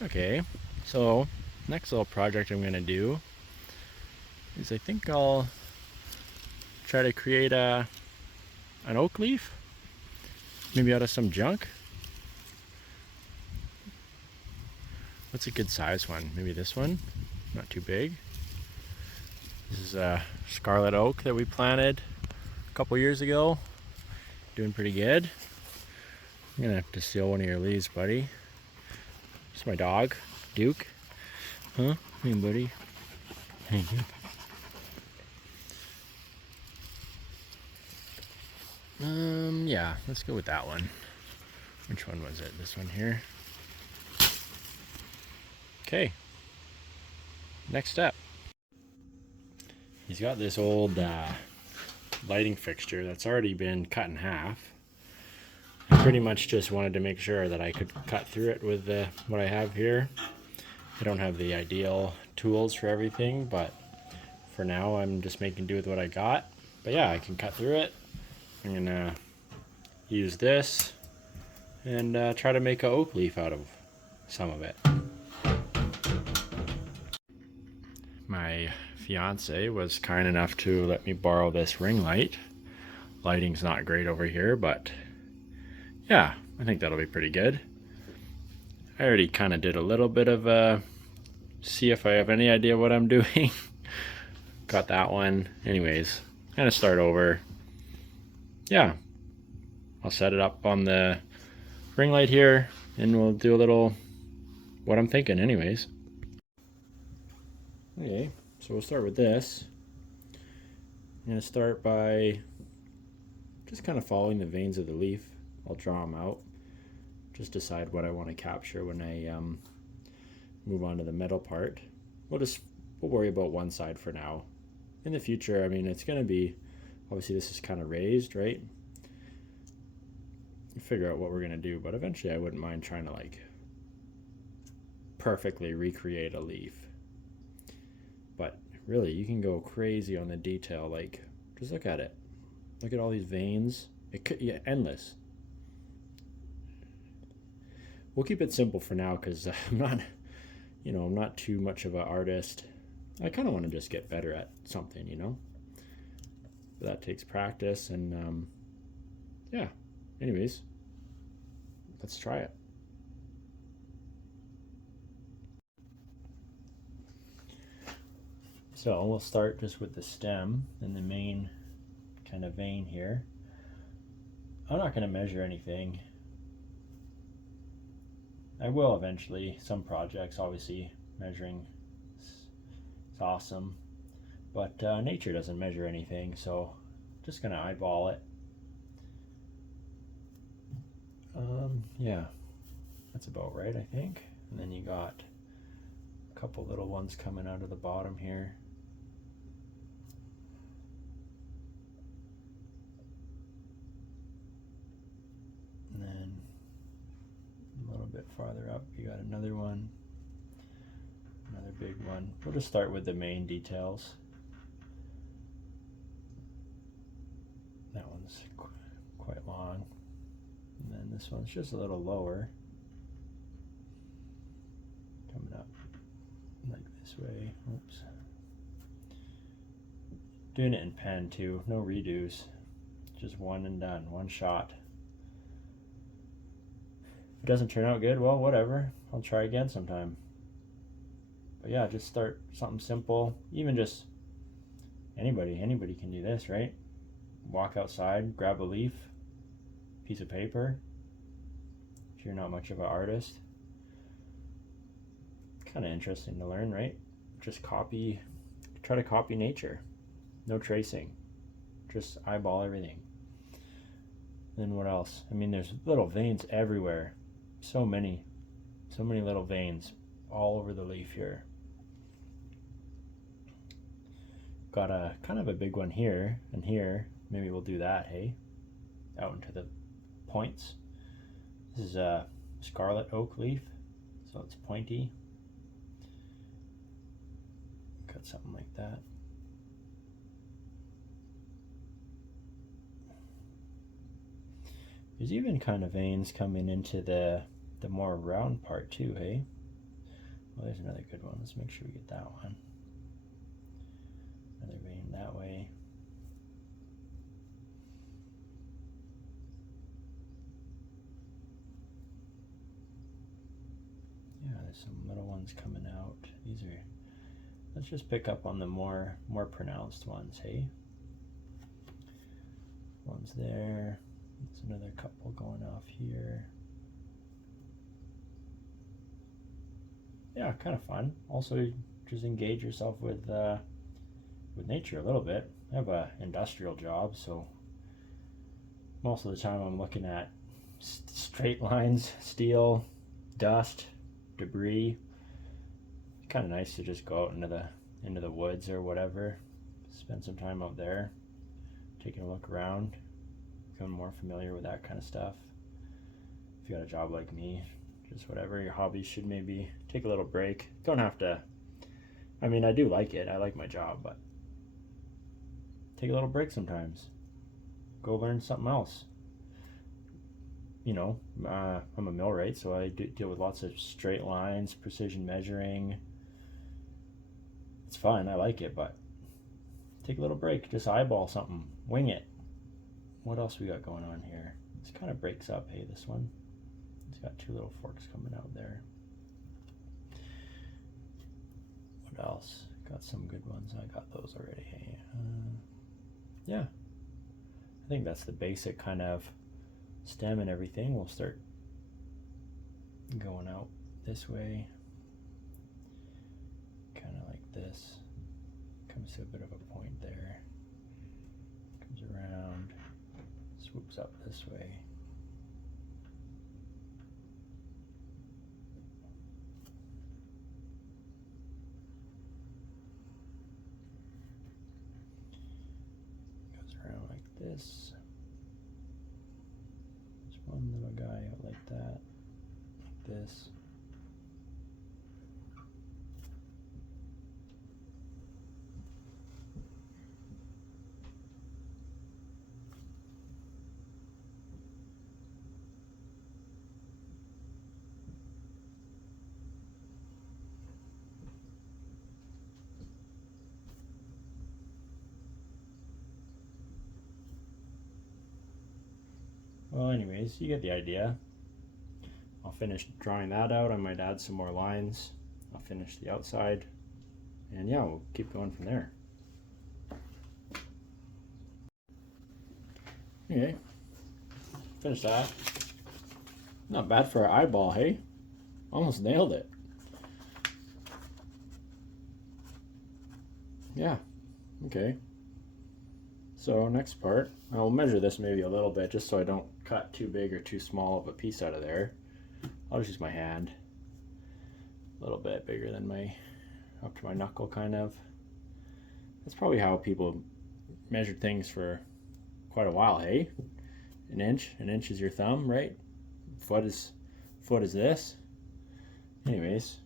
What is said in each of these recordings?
Okay, so next little project I'm gonna do is I think I'll try to create an oak leaf, maybe out of some junk. What's a good size one? Maybe this one, not too big. This is a Scarlet Oak that we planted a couple years ago. Doing pretty good. I'm gonna have to steal one of your leaves, buddy. It's my dog, Duke. Huh? Hey, buddy. Hey, Duke. Yeah, let's go with that one. Which one was it? This one here. Okay. Next step. He's got this old lighting fixture that's already been cut in half. I pretty much just wanted to make sure that I could cut through it with what I have here. I don't have the ideal tools for everything, but for now I'm just making do with what I got. But yeah, I can cut through it. I'm gonna use this and try to make an oak leaf out of some of it. My fiance was kind enough to let me borrow this ring light. Lighting's not great over here, but yeah, I think that'll be pretty good. I already kind of did a little bit of see if I have any idea what I'm doing. Got that one. Anyways, gonna start over. Yeah, I'll set it up on the ring light here and we'll do a little what I'm thinking anyways. Okay, so we'll start with this. I'm gonna start by just kind of following the veins of the leaf. I'll draw them out. Just decide what I want to capture when I move on to the metal part. We'll worry about one side for now. In the future, I mean, it's gonna be, obviously this is kind of raised, right? Figure out what we're gonna do, but eventually I wouldn't mind trying to like perfectly recreate a leaf. But really, you can go crazy on the detail. Like, just look at it. Look at all these veins. It could, yeah, endless. We'll keep it simple for now because I'm not, I'm not too much of an artist. I kind of want to just get better at something. But that takes practice, and yeah. Anyways, let's try it. So we'll start just with the stem and the main kind of vein here. I'm not going to measure anything. I will eventually. Some projects, obviously, measuring is awesome. But nature doesn't measure anything, so just going to eyeball it. Yeah, that's about right, I think. And then you got a couple little ones coming out of the bottom here. And then a little bit farther up, you got another one, another big one. We'll just start with the main details. That one's quite long. And then this one's just a little lower. Coming up like this way. Oops. Doing it in pen too, no redos. Just one and done, one shot. If it doesn't turn out good, well, whatever. I'll try again sometime. But yeah, just start something simple. Even just anybody can do this, right? Walk outside, grab a leaf, piece of paper. If you're not much of an artist, kind of interesting to learn, right? Just try to copy nature. No tracing, just eyeball everything. Then what else? I mean, there's little veins everywhere. So many little veins all over the leaf here. Got a kind of a big one here and here. Maybe we'll do that, hey? Out into the points. This is a Scarlet Oak Leaf, so it's pointy. Cut something like that. There's even kind of veins coming into the more round part too, hey? Oh, there's another good one. Let's make sure we get that one. Another vein that way. Yeah, there's some little ones coming out. These are, let's just pick up on the more pronounced ones, hey? One's there. There's another couple going off here. Yeah, kind of fun. Also, just engage yourself with nature a little bit. I have an industrial job, so most of the time I'm looking at straight lines, steel, dust, debris. It's kind of nice to just go out into the woods or whatever, spend some time out there, taking a look around, becoming more familiar with that kind of stuff. If you got a job like me, just whatever your hobbies, should maybe take a little break. Don't have to, I mean, I do like it. I like my job, but take a little break sometimes. Go learn something else. You know, I'm a millwright, so I do deal with lots of straight lines, precision measuring. It's fun. I like it, but take a little break. Just eyeball something. Wing it. What else we got going on here? This kind of breaks up, hey, this one. It's got two little forks coming out there. What else? Got some good ones. I got those already, hey. Yeah. I think that's the basic kind of stem and everything. We'll start going out this way. Kind of like this. Comes to a bit of a point there. Comes around. Swoops up this way. Goes around like this. There's one little guy out like that. Like this. Well, anyways, you get the idea. I'll finish drawing that out. I might add some more lines. I'll finish the outside. And yeah, we'll keep going from there. Okay, finish that. Not bad for an eyeball, hey? Almost nailed it. Yeah, okay. So next part, I'll measure this maybe a little bit just so I don't cut too big or too small of a piece out of there. I'll just use my hand. A little bit bigger than up to my knuckle kind of. That's probably how people measured things for quite a while, hey? An inch is your thumb, right? Foot is this. Anyways,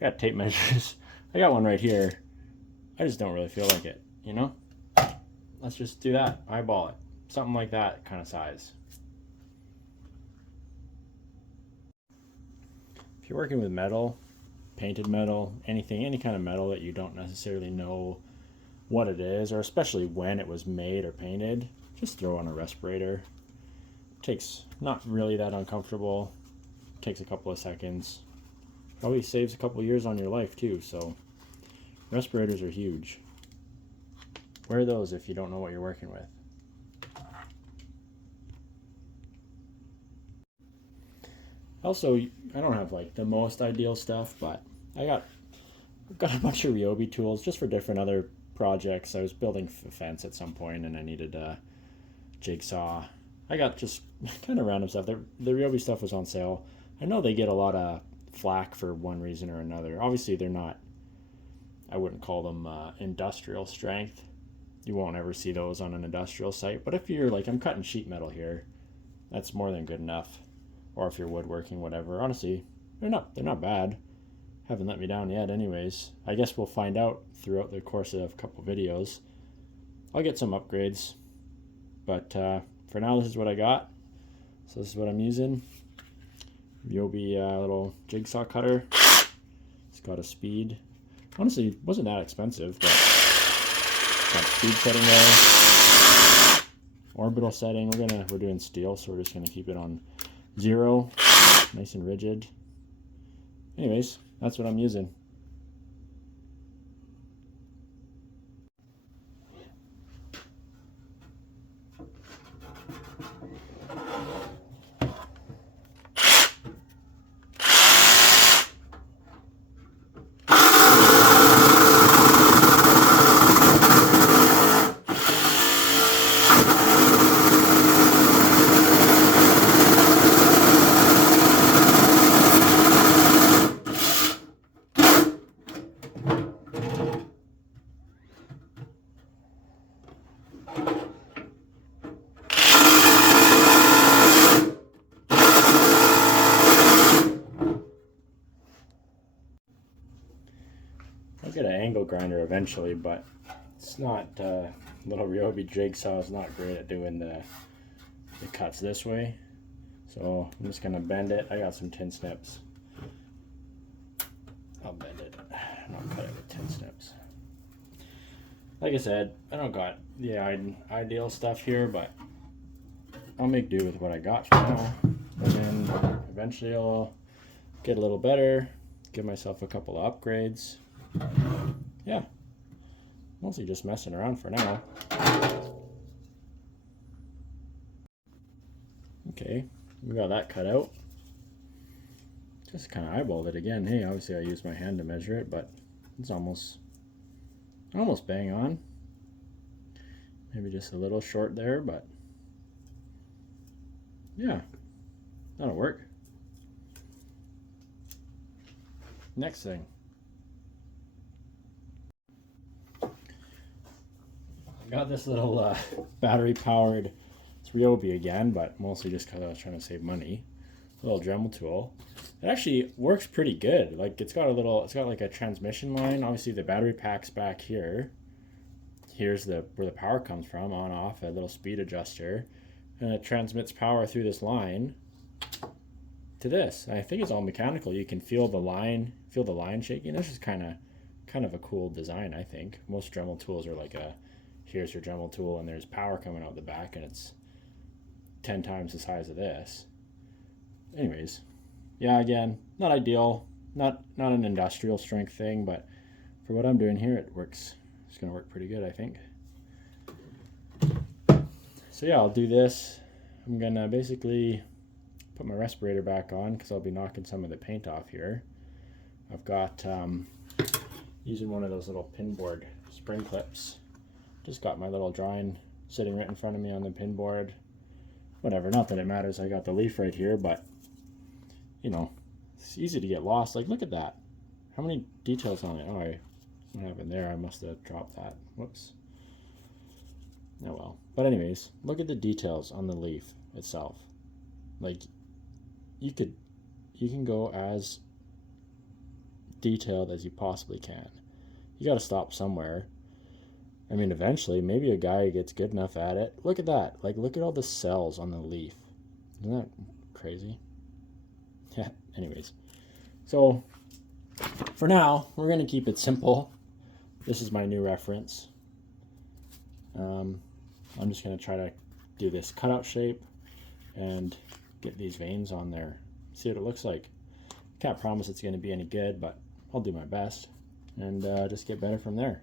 I got tape measures. I got one right here. I just don't really feel like it, you know? Let's just do that, eyeball it. Something like that kind of size. If you're working with metal, painted metal, anything, any kind of metal that you don't necessarily know what it is, or especially when it was made or painted, just throw on a respirator. Takes not really that uncomfortable. Takes a couple of seconds. Probably saves a couple of years on your life too, so respirators are huge. Wear those if you don't know what you're working with. Also, I don't have like the most ideal stuff, but I've got a bunch of Ryobi tools just for different other projects. I was building a fence at some point and I needed a jigsaw. I got just kind of random stuff. The Ryobi stuff was on sale. I know they get a lot of flack for one reason or another. Obviously, they're not, I wouldn't call them industrial strength. You won't ever see those on an industrial site. But if you're like, I'm cutting sheet metal here, that's more than good enough. Or if you're woodworking, whatever. Honestly, they're not bad. Haven't let me down yet anyways. I guess we'll find out throughout the course of a couple videos. I'll get some upgrades. But for now, this is what I got. So this is what I'm using. Ryobi little jigsaw cutter. It's got a speed. Honestly, it wasn't that expensive, but got speed setting there. Orbital setting. We're doing steel, so we're just gonna keep it on 0, nice and rigid. Anyways, that's what I'm using. I'll get an angle grinder eventually, but it's not, little Ryobi jigsaw is not great at doing the cuts this way. So I'm just gonna bend it. I got some tin snips. I'll bend it, not cut it with tin snips. Like I said, I don't got the ideal stuff here, but I'll make do with what I got for now. And then eventually I'll get a little better, give myself a couple of upgrades. Yeah, mostly just messing around for now. Okay, we got that cut out. Just kind of eyeballed it again. Hey, obviously I used my hand to measure it, but it's almost bang on. Maybe just a little short there, but yeah, that'll work. Next thing. Got this little battery powered, it's Ryobi again, but mostly just because I was trying to save money. Little Dremel tool. It actually works pretty good. Like it's got like a transmission line. Obviously the battery pack's back here. Here's where the power comes from, on off, a little speed adjuster. And it transmits power through this line to this. And I think it's all mechanical. You can feel the line shaking. This is kind of a cool design, I think. Most Dremel tools are like here's your Dremel tool and there's power coming out the back and it's 10 times the size of this. Anyways, yeah, again, not ideal, not an industrial strength thing, but for what I'm doing here, it works. It's gonna work pretty good, I think. So yeah, I'll do this. I'm gonna basically put my respirator back on because I'll be knocking some of the paint off here. I've got using one of those little pin board spring clips. Just got my little drawing sitting right in front of me on the pin board. Whatever, not that it matters. I got the leaf right here, but you know, it's easy to get lost. Like, look at that. How many details on it? Oh, what happened there? I must have dropped that. Whoops. Oh well. But anyways, look at the details on the leaf itself. Like, you can go as detailed as you possibly can. You got to stop somewhere. I mean, eventually, maybe a guy gets good enough at it. Look at that. Like, look at all the cells on the leaf. Isn't that crazy? Yeah, anyways. So, for now, we're going to keep it simple. This is my new reference. I'm just going to try to do this cutout shape and get these veins on there. See what it looks like. Can't promise it's going to be any good, but I'll do my best and just get better from there.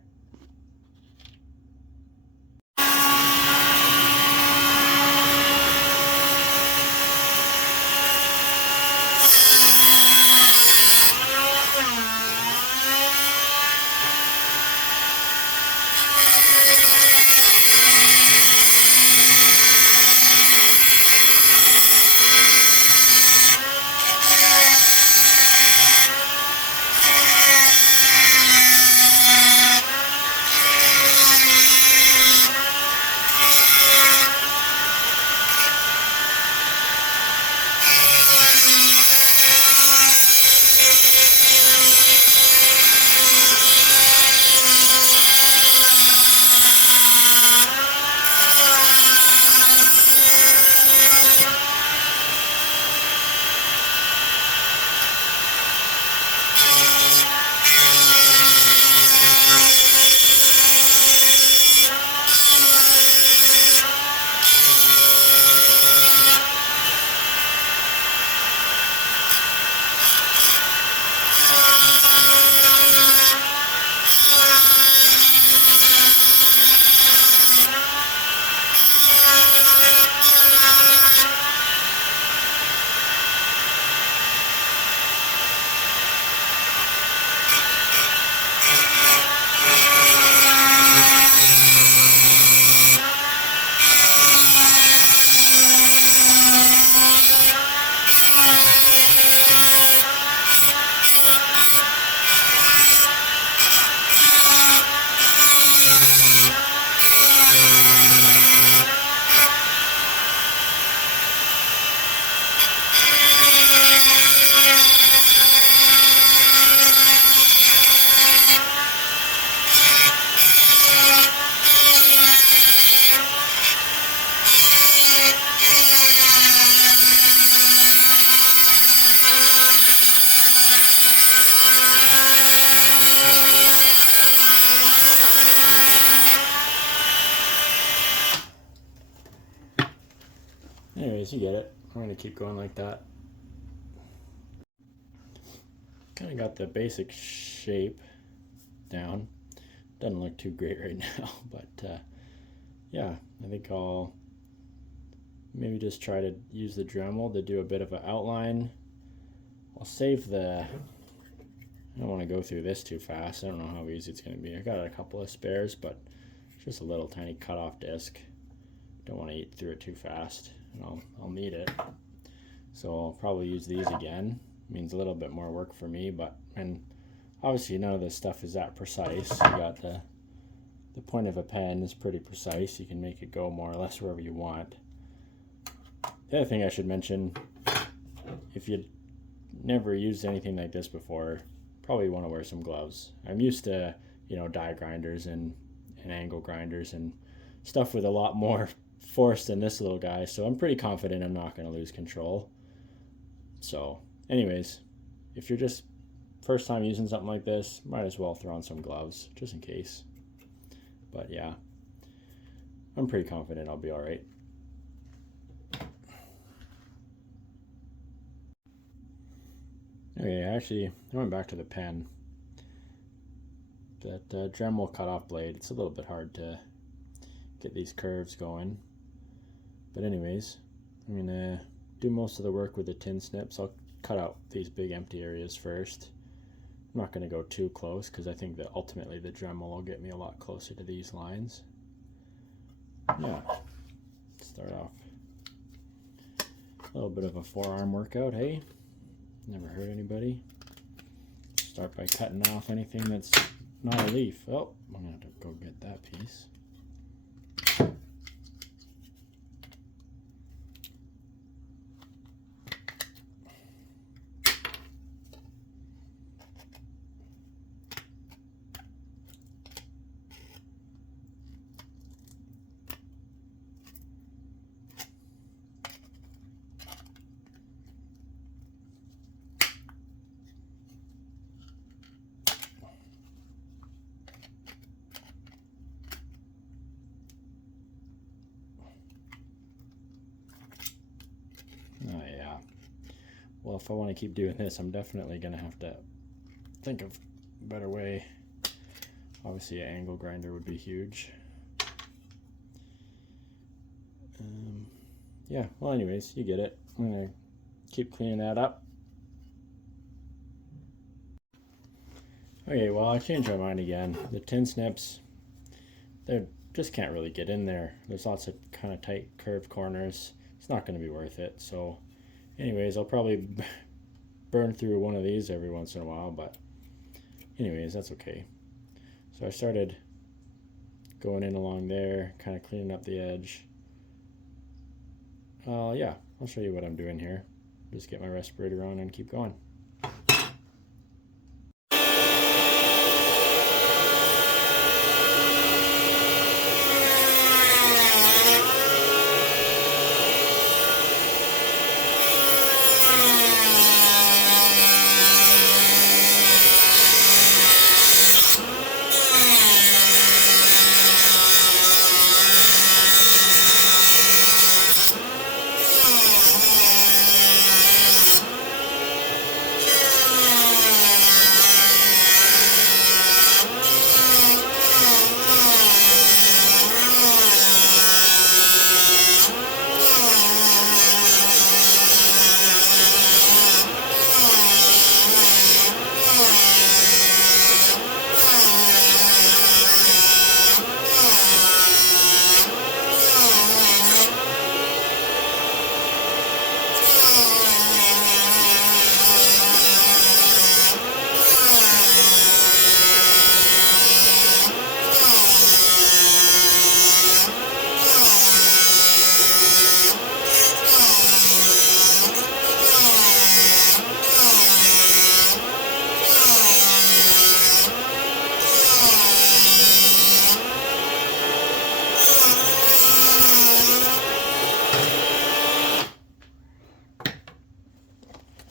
you get it. I'm going to keep going like that. Kind of got the basic shape down. Doesn't look too great right now, but yeah, I think I'll maybe just try to use the Dremel to do a bit of an outline. I'll save the, I don't want to go through this too fast. I don't know how easy it's going to be. I got a couple of spares, but it's just a little tiny cut-off disc. Don't want to eat through it too fast, and I'll need it. So I'll probably use these again. Means a little bit more work for me, but and obviously none of this stuff is that precise. You got the point of a pen is pretty precise. You can make it go more or less wherever you want. The other thing I should mention, if you never used anything like this before, probably want to wear some gloves. I'm used to, you know, die grinders and angle grinders and stuff with a lot more force than this little guy, so I'm pretty confident I'm not going to lose control. So anyways, if you're just first time using something like this, might as well throw on some gloves just in case. But yeah, I'm pretty confident I'll be all right. Okay, actually, I went back to the pen. That Dremel cut-off blade, it's a little bit hard to get these curves going. But anyways, I'm gonna do most of the work with the tin snips. I'll cut out these big empty areas first. I'm not going to go too close because I think that ultimately the Dremel will get me a lot closer to these lines. Yeah, start off a little bit of a forearm workout, hey? Never hurt anybody. Start by cutting off anything that's not a leaf. Oh, I'm going to have to go get that piece. Oh yeah. Well, if I want to keep doing this, I'm definitely going to have to think of a better way. Obviously, an angle grinder would be huge. Yeah, well anyways, you get it. I'm going to keep cleaning that up. Okay, well I changed my mind again. The tin snips, they just can't really get in there. There's lots of kind of tight curved corners. It's not going to be worth it. So anyways, I'll probably burn through one of these every once in a while, but anyways, that's okay. So I started going in along there, kind of cleaning up the edge. Yeah, I'll show you what I'm doing here. Just get my respirator on and keep going.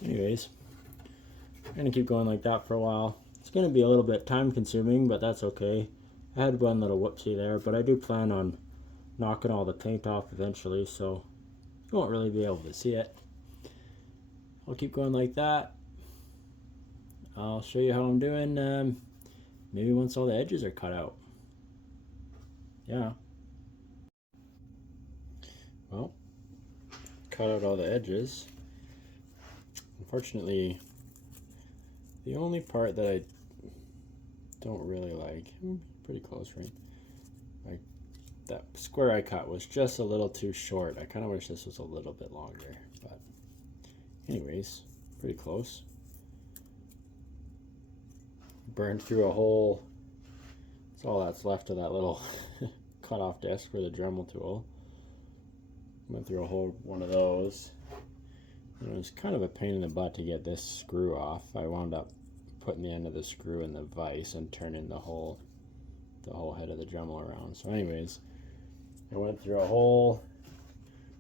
Anyways, I'm going to keep going like that for a while. It's going to be a little bit time consuming, but that's okay. I had one little whoopsie there, but I do plan on knocking all the paint off eventually, so You won't really be able to see it. I'll keep going like that. I'll show you how I'm doing maybe once all the edges are cut out. Yeah. Well, cut out all the edges. Unfortunately, the only part that I don't really like, pretty close, right? Like that square I cut was just a little too short. I kind of wish this was a little bit longer, but anyways, pretty close. Burned through a hole. That's all that's left of that little cut off disc for the Dremel tool. Went through a whole one of those. And it was kind of a pain in the butt to get this screw off. I wound up putting the end of the screw in the vise and turning the whole head of the Dremel around. So anyways, I went through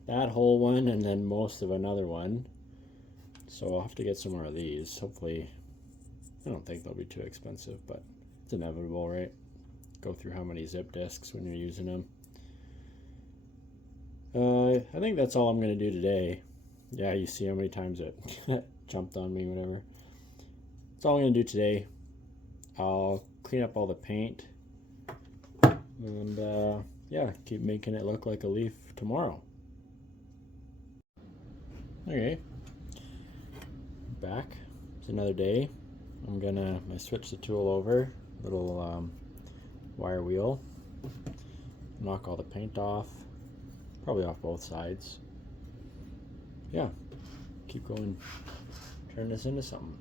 that whole one and then most of another one. So I'll have to get some more of these. Hopefully, I don't think they'll be too expensive, but it's inevitable, right? Go through how many zip discs when you're using them. I think that's all I'm going to do today. Yeah, you see how many times it jumped on me, whatever. That's all I'm going to do today. I'll clean up all the paint and yeah, keep making it look like a leaf tomorrow. Okay, back. It's another day. I switch the tool over, little wire wheel, knock all the paint off, probably off both sides. Yeah, keep going, turn this into something.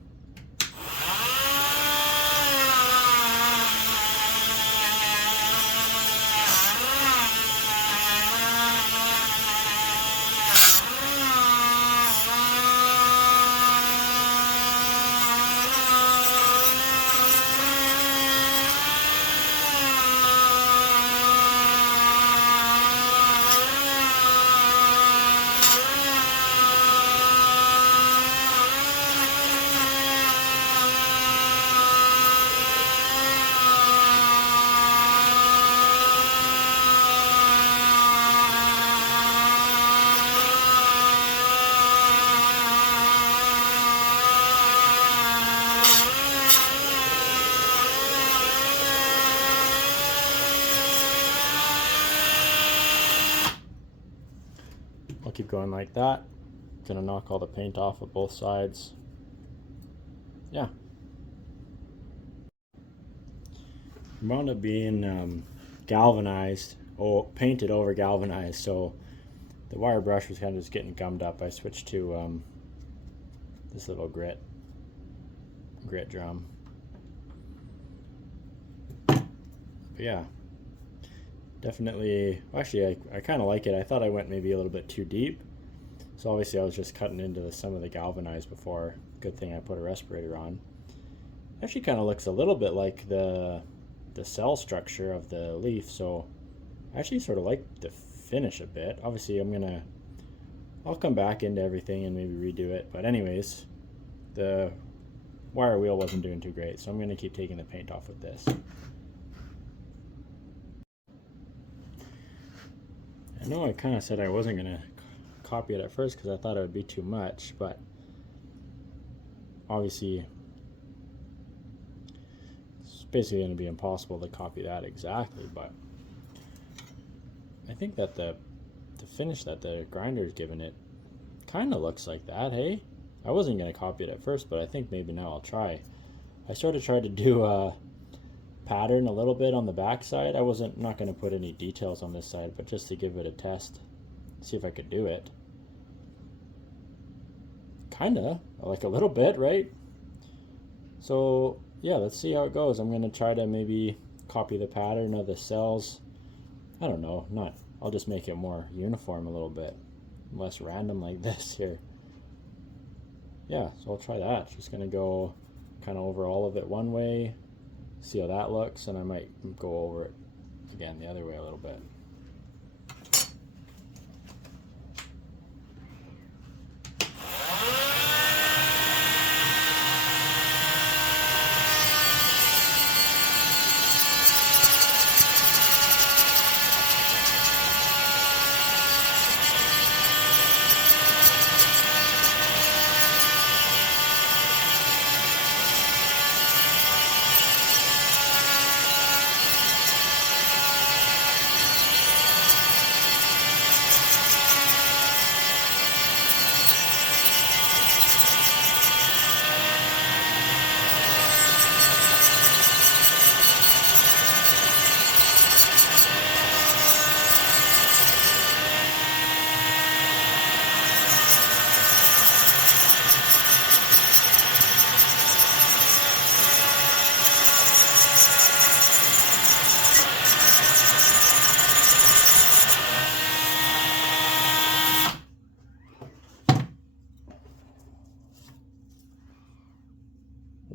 I'll keep going like that. Gonna knock all the paint off of both sides. Yeah. It wound up being galvanized, painted over galvanized, so the wire brush was kind of just getting gummed up. I switched to this little grit drum. But yeah, definitely, actually I kind of like it. I thought I went maybe a little bit too deep, so obviously I was just cutting into some of the galvanized before. Good thing I put a respirator on. Actually kind of looks a little bit like the cell structure of the leaf, so I actually sort of like the finish a bit. Obviously I'll come back into everything and maybe redo it, but anyways, the wire wheel wasn't doing too great, so I'm going to keep taking the paint off with this. I know I kind of said I wasn't going to copy it at first because I thought it would be too much, but obviously it's basically going to be impossible to copy that exactly, but I think that the finish that the grinder's given it kind of looks like that, hey? I wasn't going to copy it at first, but I think maybe now I'll try. I sort of tried to do a pattern a little bit on the back side. I wasn't not going to put any details on this side, but just to give it a test, see if I could do it. Kinda, like a little bit, right? So yeah, let's see how it goes. I'm going to try to maybe copy the pattern of the cells. I don't know, I'll just make it more uniform a little bit, less random like this here. Yeah, so I'll try that. Just going to go kind of over all of it one way, see how that looks, and I might go over it again the other way a little bit.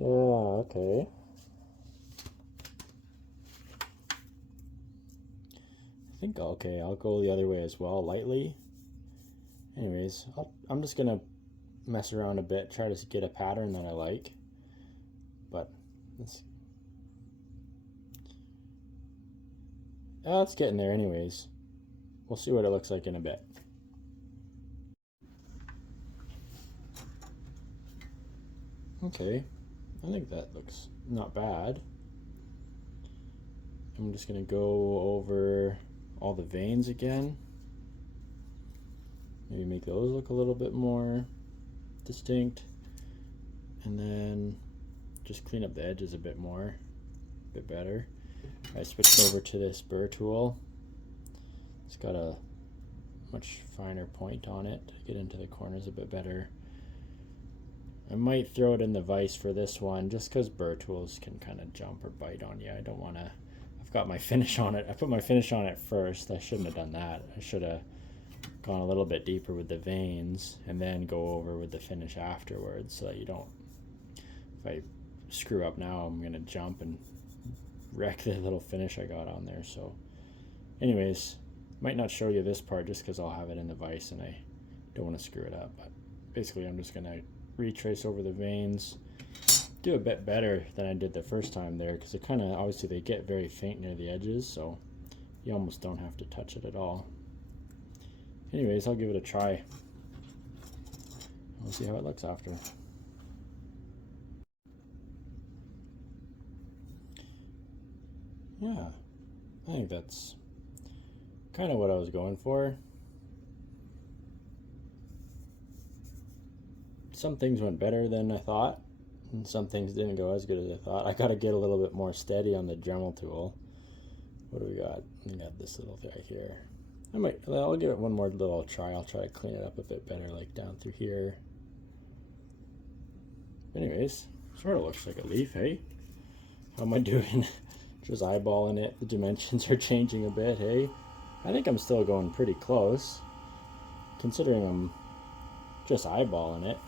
Yeah, okay. I think, okay, I'll go the other way as well, lightly. Anyways, I'm just gonna mess around a bit, try to get a pattern that I like. But it's getting there anyways. We'll see what it looks like in a bit. Okay, I think that looks not bad. I'm just gonna go over all the veins again. Maybe make those look a little bit more distinct. And then just clean up the edges a bit more, a bit better. I switched over to this burr tool. It's got a much finer point on it to get into the corners a bit better. I might throw it in the vise for this one just because burr tools can kind of jump or bite on you. I don't want to. I've got my finish on it. I put my finish on it first. I shouldn't have done that. I should have gone a little bit deeper with the veins and then go over with the finish afterwards so that you don't, if I screw up now, I'm going to jump and wreck the little finish I got on there. So anyways, might not show you this part just because I'll have it in the vise and I don't want to screw it up. But basically I'm just going to retrace over the veins, do a bit better than I did the first time there because it kind of, obviously they get very faint near the edges, so you almost don't have to touch it at all. Anyways, I'll give it a try. We'll see how it looks after. Yeah, I think that's kind of what I was going for. Some things went better than I thought, and some things didn't go as good as I thought. I got to get a little bit more steady on the Dremel tool. What do we got? We got this little thing right here. I'll give it one more little try. I'll try to clean it up a bit better, like down through here. Anyways, sort of looks like a leaf, hey? How am I doing? Just eyeballing it. The dimensions are changing a bit, hey? I think I'm still going pretty close, considering I'm just eyeballing it.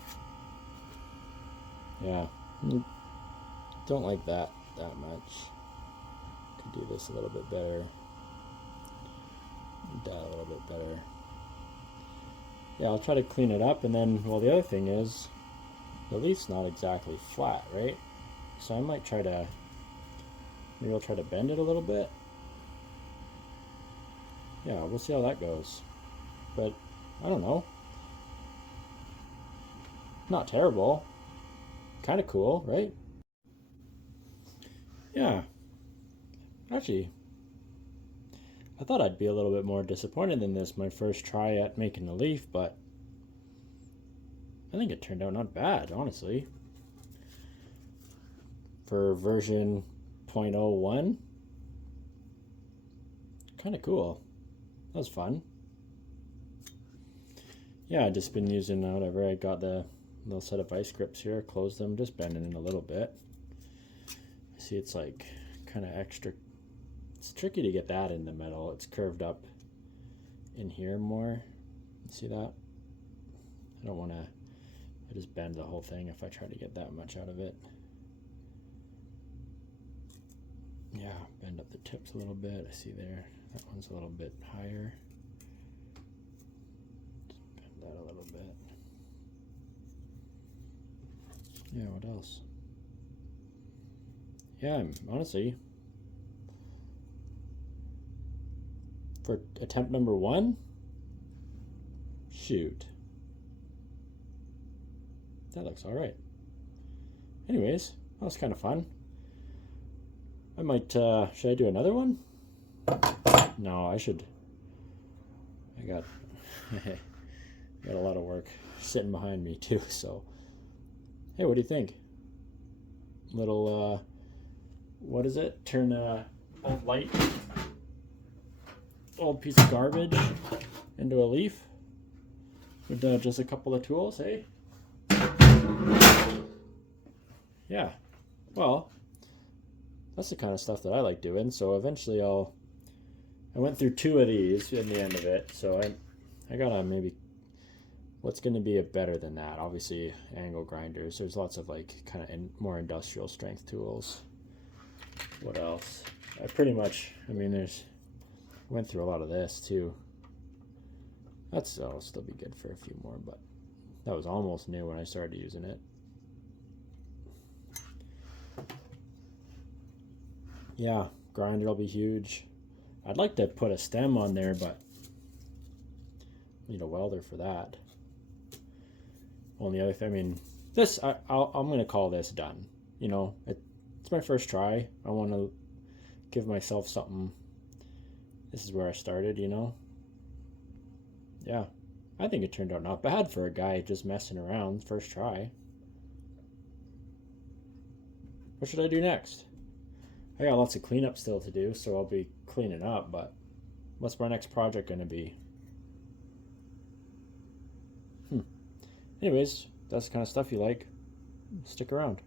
Yeah, don't like that much. Could do this a little bit better. That a little bit better. Yeah, I'll try to clean it up, and then, well, the other thing is, the leaf's not exactly flat, right? So I might try to, maybe I'll try to bend it a little bit. Yeah, we'll see how that goes. But, I don't know. Not terrible. Kind of cool, right? Yeah. Actually, I thought I'd be a little bit more disappointed than this, my first try at making the leaf, but I think it turned out not bad, honestly. For version 0.01, kind of cool. That was fun. Yeah, I've just been using whatever. I got the little set of vice grips here, closed them, just bending it a little bit. See, it's like kind of extra. It's tricky to get that in the metal. It's curved up in here more. See that? I don't want to, I just bend the whole thing if I try to get that much out of it. Yeah, bend up the tips a little bit. I see there. That one's a little bit higher. Just bend that a little bit. Yeah, what else? Yeah, honestly, for attempt number 1, shoot. That looks all right. Anyways, that was kind of fun. I might, should I do another one? No, I should. I got a lot of work sitting behind me too, so. Hey, what do you think? Little, what is it? Turn old light, old piece of garbage into a leaf with just a couple of tools, hey? Yeah, well, that's the kind of stuff that I like doing, so eventually I went through 2 of these in the end of it, so I gotta maybe What's going to be a better than that? Obviously, angle grinders. There's lots of like kind of more industrial strength tools. What else? I pretty much, I mean, went through a lot of this too. That'll still be good for a few more, but that was almost new when I started using it. Yeah, grinder will be huge. I'd like to put a stem on there, but I need a welder for that. Only other thing, I mean, this, I'm going to call this done. You know, it's my first try. I want to give myself something. This is where I started, you know. Yeah, I think it turned out not bad for a guy just messing around, first try. What should I do next? I got lots of cleanup still to do, so I'll be cleaning up, but what's my next project going to be? Anyways, that's the kind of stuff you like. Stick around.